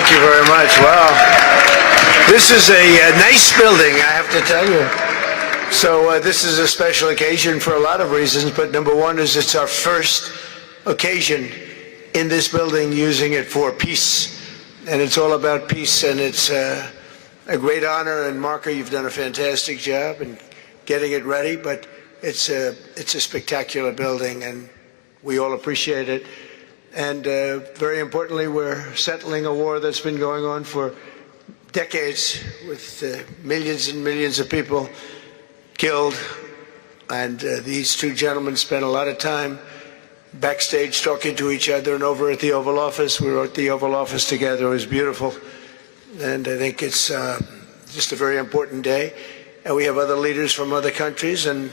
Thank you very much. Wow. This is a nice building, I have to tell you. So this is a special occasion for a lot of reasons, but number one is it's our first occasion in this building using it for peace. And it's all about peace, and it's a great honor. And Marco, you've done a fantastic job in getting it ready, but it's a spectacular building, and we all appreciate it. And very importantly, we're settling a war that's been going on for decades with millions and millions of people killed. And these two gentlemen spent a lot of time backstage talking to each other, and over at the Oval Office. We were at the Oval Office together. It was beautiful. And I think it's just a very important day. And we have other leaders from other countries. And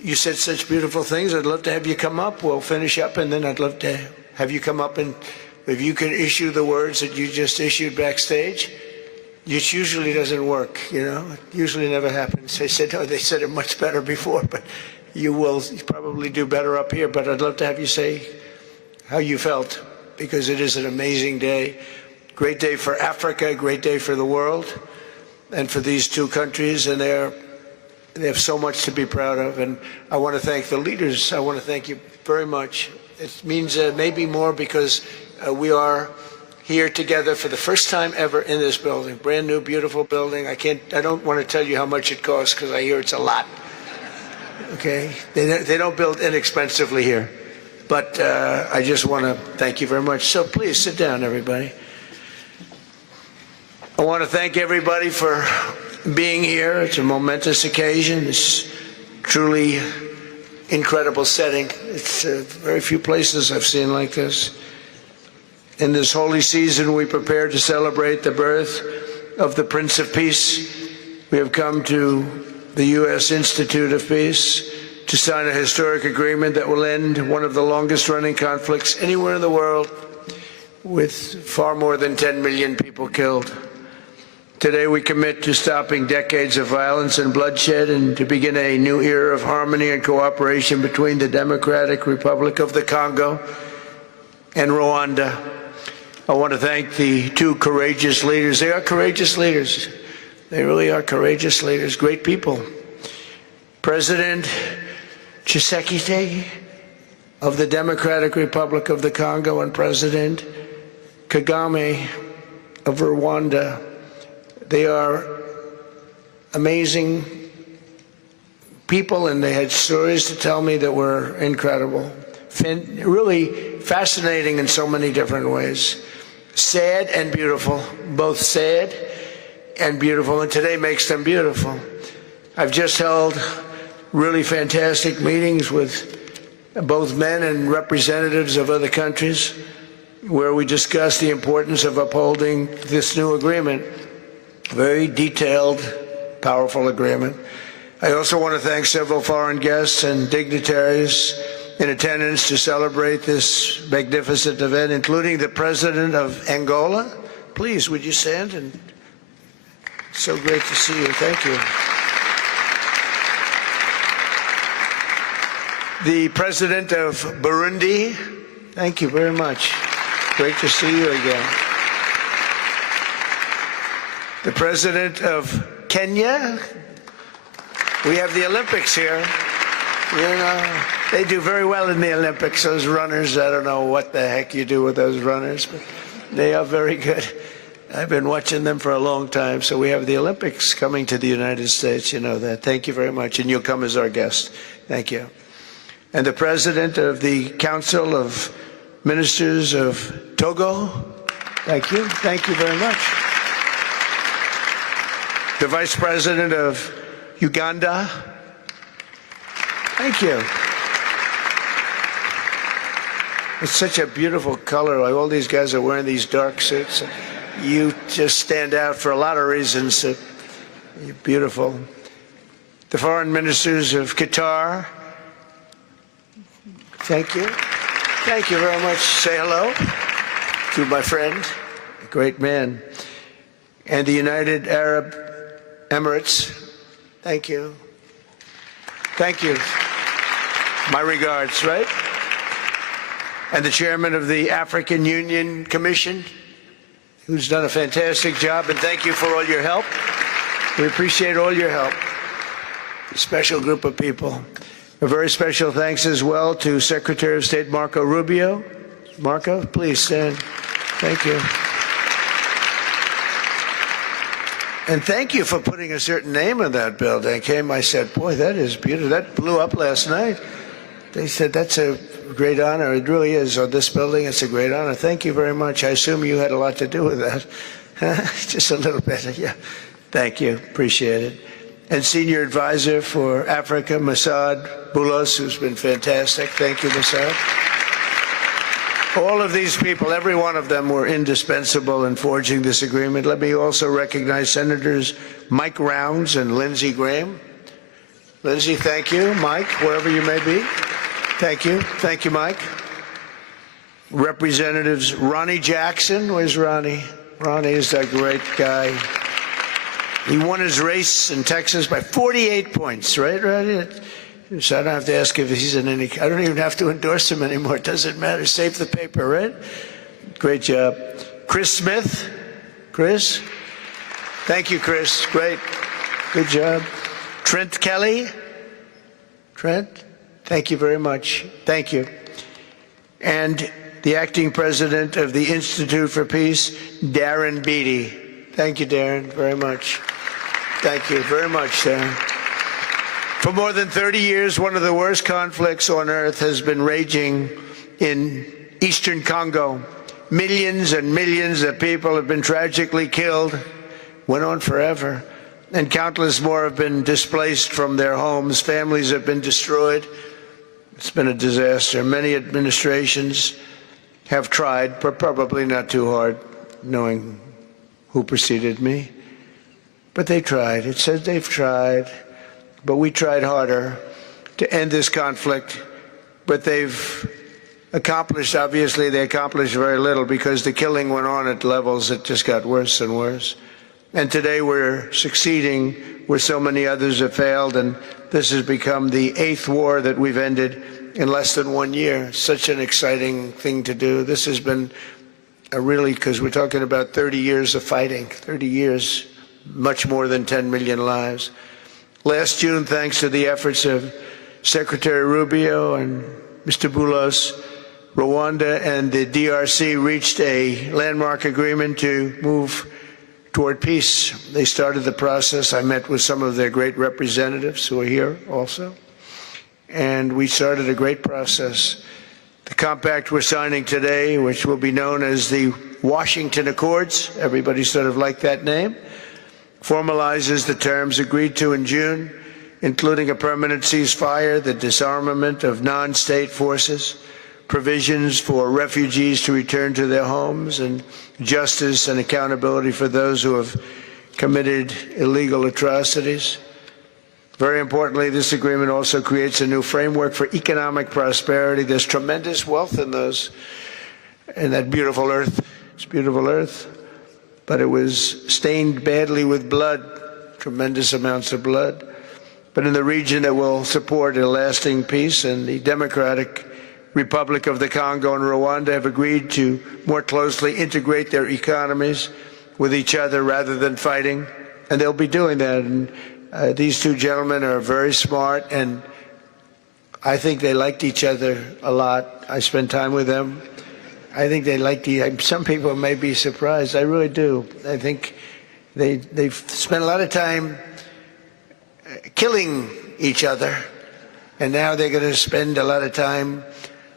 you said such beautiful things. I'd love to have you come up. We'll finish up, and then I'd love to have you come up, and if you can issue the words that you just issued backstage. It usually doesn't work, you know. It usually never happens. They said, oh, they said it much better before, but you will probably do better up here. But I'd love to have you say how you felt, because it is an amazing day. Great day for Africa, great day for the world, and for these two countries, and they have so much to be proud of. And I want to thank the leaders. I want to thank you very much. It means maybe more because we are here together for the first time ever in this building. Brand new, beautiful building. I don't want to tell you how much it costs, because I hear it's a lot. Okay? They don't build inexpensively here. But I just want to thank you very much. So please sit down, everybody. I want to thank everybody for being here. It's a momentous occasion. It's truly incredible setting. It's very few places I've seen like this. In this holy season, we prepare to celebrate the birth of the Prince of Peace. We have come to the U.S. Institute of Peace to sign a historic agreement that will end one of the longest-running conflicts anywhere in the world, with far more than 10 million people killed. Today, we commit to stopping decades of violence and bloodshed and to begin a new era of harmony and cooperation between the Democratic Republic of the Congo and Rwanda. I want to thank the two courageous leaders. They are courageous leaders. They really are courageous leaders, great people. President Tshisekedi of the Democratic Republic of the Congo and President Kagame of Rwanda. They are amazing people, and they had stories to tell me that were incredible. Really fascinating in so many different ways. Sad and beautiful, both sad and beautiful, and today makes them beautiful. I've just held really fantastic meetings with both men and representatives of other countries, where we discussed the importance of upholding this new agreement. Very detailed, powerful agreement. I also want to thank several foreign guests and dignitaries in attendance to celebrate this magnificent event, including the President of Angola. Please, would you stand? And so great to see you. Thank you. The President of Burundi. Thank you very much. Great to see you again. The President of Kenya. We have the Olympics here. You know, they do very well in the Olympics, those runners. I don't know what the heck you do with those runners, but they are very good. I've been watching them for a long time. So we have the Olympics coming to the United States. You know that. Thank you very much. And you'll come as our guest. Thank you. And the President of the Council of Ministers of Togo. Thank you. Thank you very much. The Vice President of Uganda. Thank you. It's such a beautiful color. Like all these guys are wearing these dark suits. You just stand out for a lot of reasons. You're beautiful. The foreign ministers of Qatar. Thank you. Thank you very much. Say hello to my friend, a great man. And the United Arab Emirates. Thank you. Thank you. My regards, right? And the chairman of the African Union Commission, who's done a fantastic job, and thank you for all your help. We appreciate all your help. A special group of people. A very special thanks as well to Secretary of State Marco Rubio. Marco, please stand. Thank you. And thank you for putting a certain name on that building. I said, boy, that is beautiful. That blew up last night. They said, that's a great honor. It really is. On this building, it's a great honor. Thank you very much. I assume you had a lot to do with that. Just a little bit. Yeah. Thank you. Appreciate it. And Senior Advisor for Africa, Masad Boulos, who's been fantastic. Thank you, Masad. All of these people, every one of them were indispensable in forging this agreement. Let me also recognize Senators Mike Rounds and Lindsey Graham. Lindsey, thank you. Mike, wherever you may be. Thank you. Thank you, Mike. Representatives Ronnie Jackson. Where's Ronnie? Ronnie is that great guy. He won his race in Texas by 48 points, right, Ronnie? So I don't have to ask if he's in any. I don't even have to endorse him anymore. It doesn't matter. Save the paper, right? Great job. Chris Smith. Chris. Thank you, Chris. Great. Good job. Trent Kelly. Trent. Thank you very much. Thank you. And the acting president of the Institute for Peace, Darren Beatty. Thank you, Darren, very much. Thank you very much, Darren. For more than 30 years, one of the worst conflicts on earth has been raging in eastern Congo. Millions and millions of people have been tragically killed, went on forever, and countless more have been displaced from their homes. Families have been destroyed. It's been a disaster. Many administrations have tried, but probably not too hard, knowing who preceded me. But they tried. It says they've tried. But we tried harder to end this conflict. But they've accomplished, obviously, they accomplished very little because the killing went on at levels that just got worse and worse. And today we're succeeding where so many others have failed. And this has become the 8th war that we've ended in less than 1 year. Such an exciting thing to do. This has been really, because we're talking about 30 years of fighting, 30 years, much more than 10 million lives. Last June, thanks to the efforts of Secretary Rubio and Mr. Boulos, Rwanda and the DRC reached a landmark agreement to move toward peace. They started the process. I met with some of their great representatives who are here also, and we started a great process. The compact we're signing today, which will be known as the Washington Accords, everybody sort of liked that name, formalizes the terms agreed to in June, including a permanent ceasefire, the disarmament of non-state forces, provisions for refugees to return to their homes, and justice and accountability for those who have committed illegal atrocities. Very importantly, this agreement also creates a new framework for economic prosperity. There's tremendous wealth in that beautiful earth. It's beautiful earth, but it was stained badly with blood, tremendous amounts of blood. But in the region that will support a lasting peace, and the Democratic Republic of the Congo and Rwanda have agreed to more closely integrate their economies with each other rather than fighting, and they'll be doing that. And these two gentlemen are very smart, and I think they liked each other a lot. I spent time with them. I think they liked some people may be surprised. I really do. I think they've spent a lot of time killing each other, and now they're going to spend a lot of time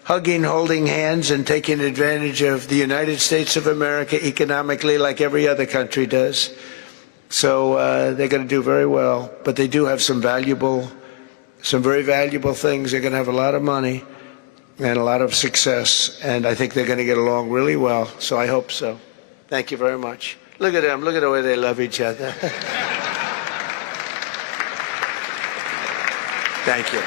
hugging, holding hands, and taking advantage of the United States of America economically like every other country does. So they're going to do very well, but they do have some very valuable things. They're going to have a lot of money and a lot of success, and I think they're going to get along really well, so I hope so. Thank you very much. Look at them. Look at the way they love each other. Thank you.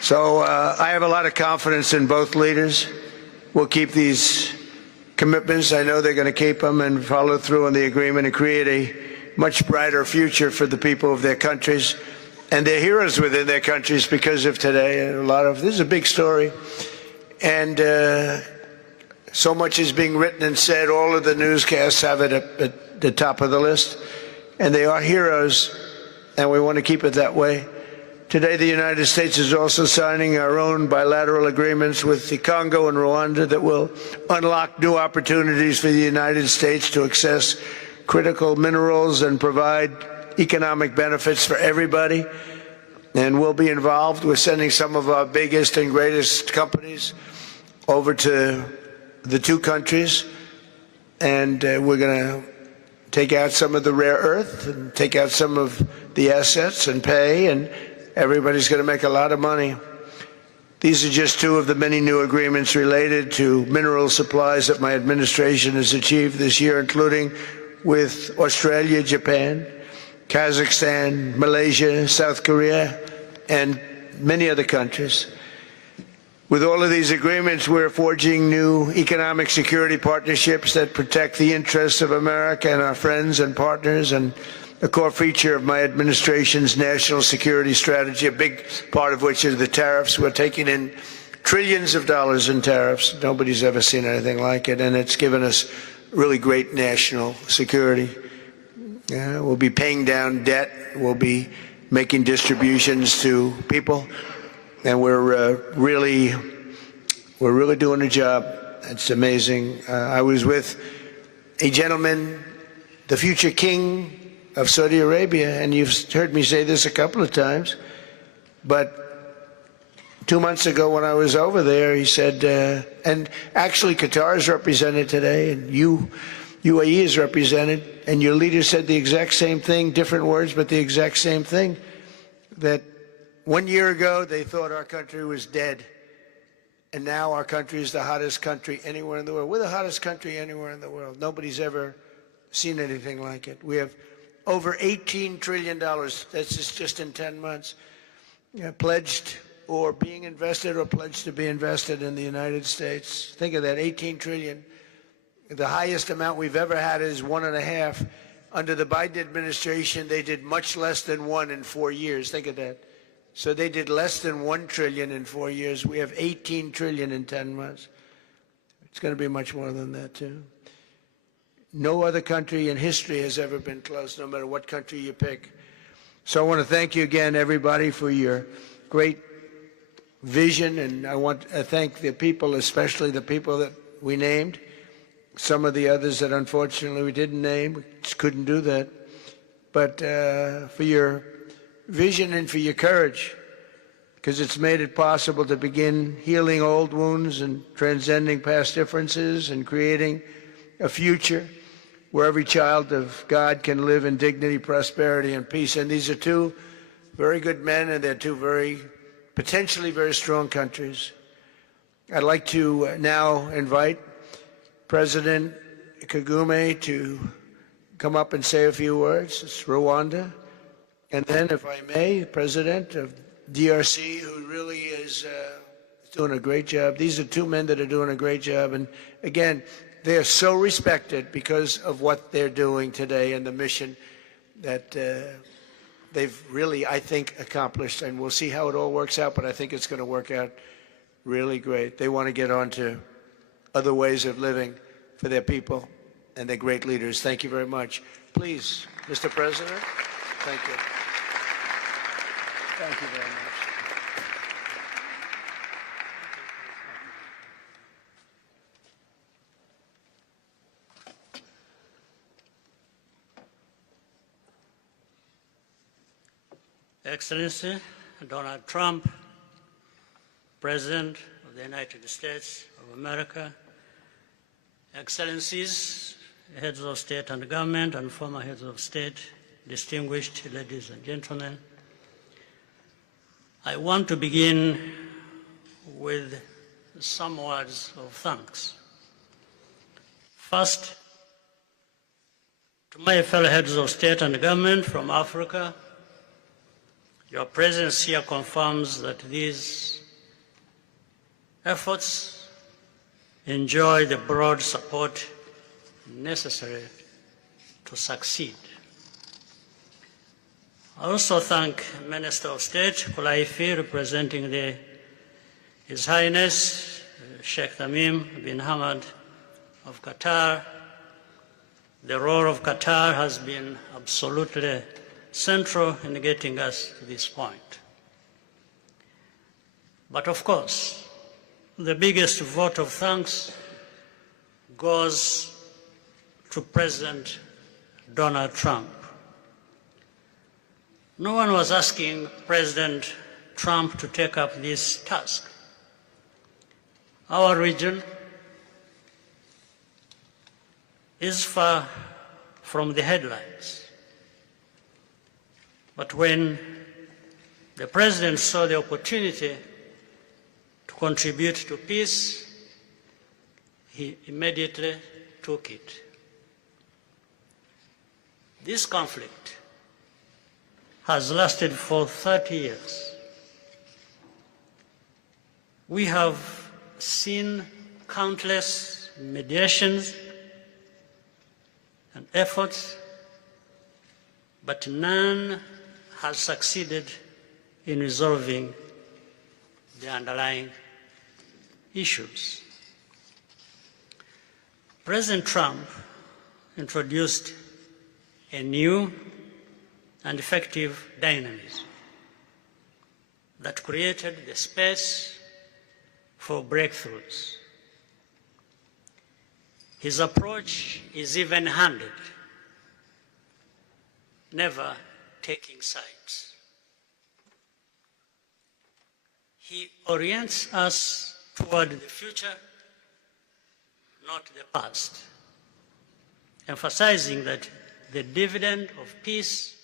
So I have a lot of confidence in both leaders. We'll keep these commitments. I know they're going to keep them and follow through on the agreement and create a much brighter future for the people of their countries and their heroes within their countries because of today. This is a big story. And So much is being written and said. All of the newscasts have it at the top of the list. And they are heroes, and we want to keep it that way. Today, the United States is also signing our own bilateral agreements with the Congo and Rwanda that will unlock new opportunities for the United States to access critical minerals and provide economic benefits for everybody. And we'll be involved with sending some of our biggest and greatest companies over to the two countries. And we're going to take out some of the rare earth and take out some of the assets and pay, and everybody's going to make a lot of money. These are just two of the many new agreements related to mineral supplies that my administration has achieved this year, including with Australia, Japan, Kazakhstan, Malaysia, South Korea, and many other countries. With all of these agreements, we're forging new economic security partnerships that protect the interests of America and our friends and partners, and a core feature of my administration's national security strategy, a big part of which is the tariffs. We're taking in trillions of dollars in tariffs. Nobody's ever seen anything like it, and it's given us really great national security. We'll be paying down debt. We'll be making distributions to people. And we're really doing a job. It's amazing. I was with a gentleman, the future king of Saudi Arabia, and you've heard me say this a couple of times, but 2 months ago when I was over there, he said, and actually Qatar is represented today, and UAE is represented, and your leader said the exact same thing, different words, but the exact same thing, that 1 year ago, they thought our country was dead, and now our country is the hottest country anywhere in the world. We're the hottest country anywhere in the world. Nobody's ever seen anything like it. We have over $18 trillion, that's just in 10 months, pledged or being invested or pledged to be invested in the United States. Think of that, 18 trillion. The highest amount we've ever had is 1.5. Under the Biden administration, they did much less than 1 in 4 years. Think of that. So they did less than 1 trillion in 4 years. We have 18 trillion in 10 months. It's going to be much more than that, too. No other country in history has ever been close, no matter what country you pick. So I want to thank you again, everybody, for your great vision. And I want to thank the people, especially the people that we named. Some of the others that unfortunately we didn't name, we just couldn't do that. But for your vision and for your courage, because it's made it possible to begin healing old wounds and transcending past differences and creating a future where every child of God can live in dignity, prosperity, and peace. And these are two very good men, and they're two potentially very strong countries. I'd like to now invite President Kagame to come up and say a few words. It's Rwanda. And then, if I may, President of DRC, who really is doing a great job. These are two men that are doing a great job. And again, they are so respected because of what they're doing today and the mission that they've really, I think, accomplished. And we'll see how it all works out, but I think it's going to work out really great. They want to get on to other ways of living for their people, and they're great leaders. Thank you very much. Please, Mr. President. Thank you. Thank you very much. Excellency Donald Trump, President of the United States of America, Excellencies, heads of state and government, and former heads of state, distinguished ladies and gentlemen, I want to begin with some words of thanks. First, to my fellow heads of state and government from Africa, your presence here confirms that these efforts enjoy the broad support necessary to succeed. I also thank Minister of State Kulaifi, representing His Highness Sheikh Tamim bin Hamad of Qatar. The role of Qatar has been absolutely central in getting us to this point. But of course, the biggest vote of thanks goes to President Donald Trump. No one was asking President Trump to take up this task. Our region is far from the headlines. But when the President saw the opportunity to contribute to peace, he immediately took it. This conflict has lasted for 30 years. We have seen countless mediations and efforts, but none has succeeded in resolving the underlying issues. President Trump introduced a new and effective dynamism that created the space for breakthroughs. His approach is even-handed, never taking sides. He orients us toward the future, not the past, emphasizing that the dividend of peace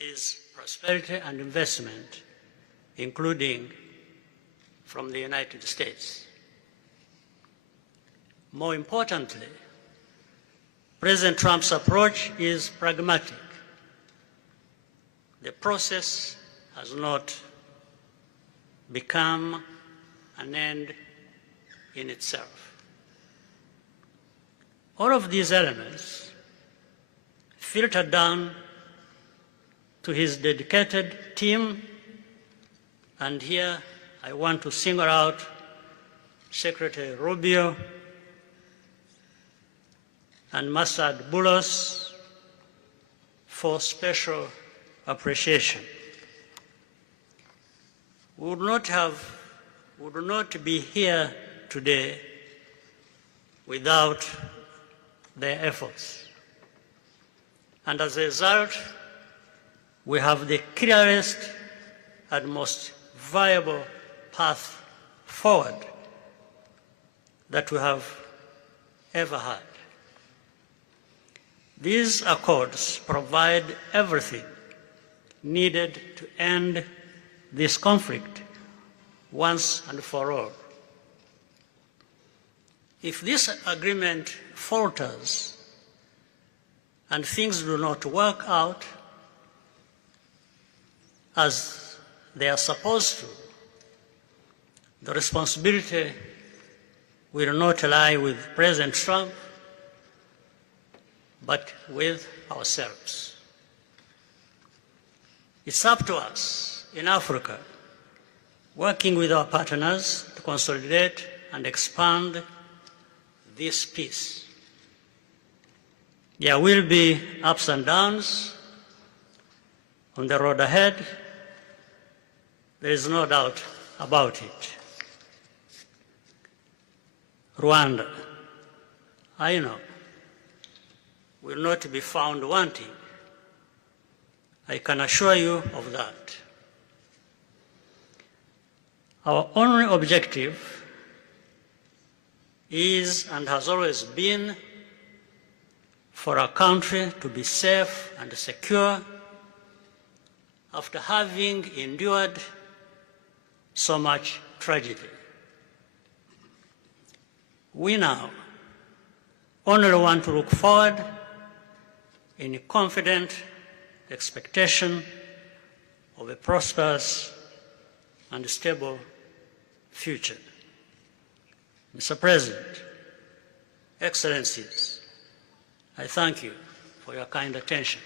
is prosperity and investment, including from the United States. More importantly, President Trump's approach is pragmatic. The process has not become an end in itself. All of these elements filter down to his dedicated team, and here I want to single out Secretary Rubio and Masad Boulos for special appreciation. We would not be here today without their efforts. And as a result, we have the clearest and most viable path forward that we have ever had. These accords provide everything needed to end this conflict once and for all. If this agreement falters and things do not work out as they are supposed to, the responsibility will not lie with President Trump, but with ourselves. It's up to us in Africa, working with our partners to consolidate and expand this peace. There will be ups and downs on the road ahead. There is no doubt about it. Rwanda, I know, will not be found wanting. I can assure you of that. Our only objective is and has always been for our country to be safe and secure after having endured so much tragedy. We now only want to look forward in confident expectation of a prosperous and stable future. Mr. President, Excellencies, I thank you for your kind attention.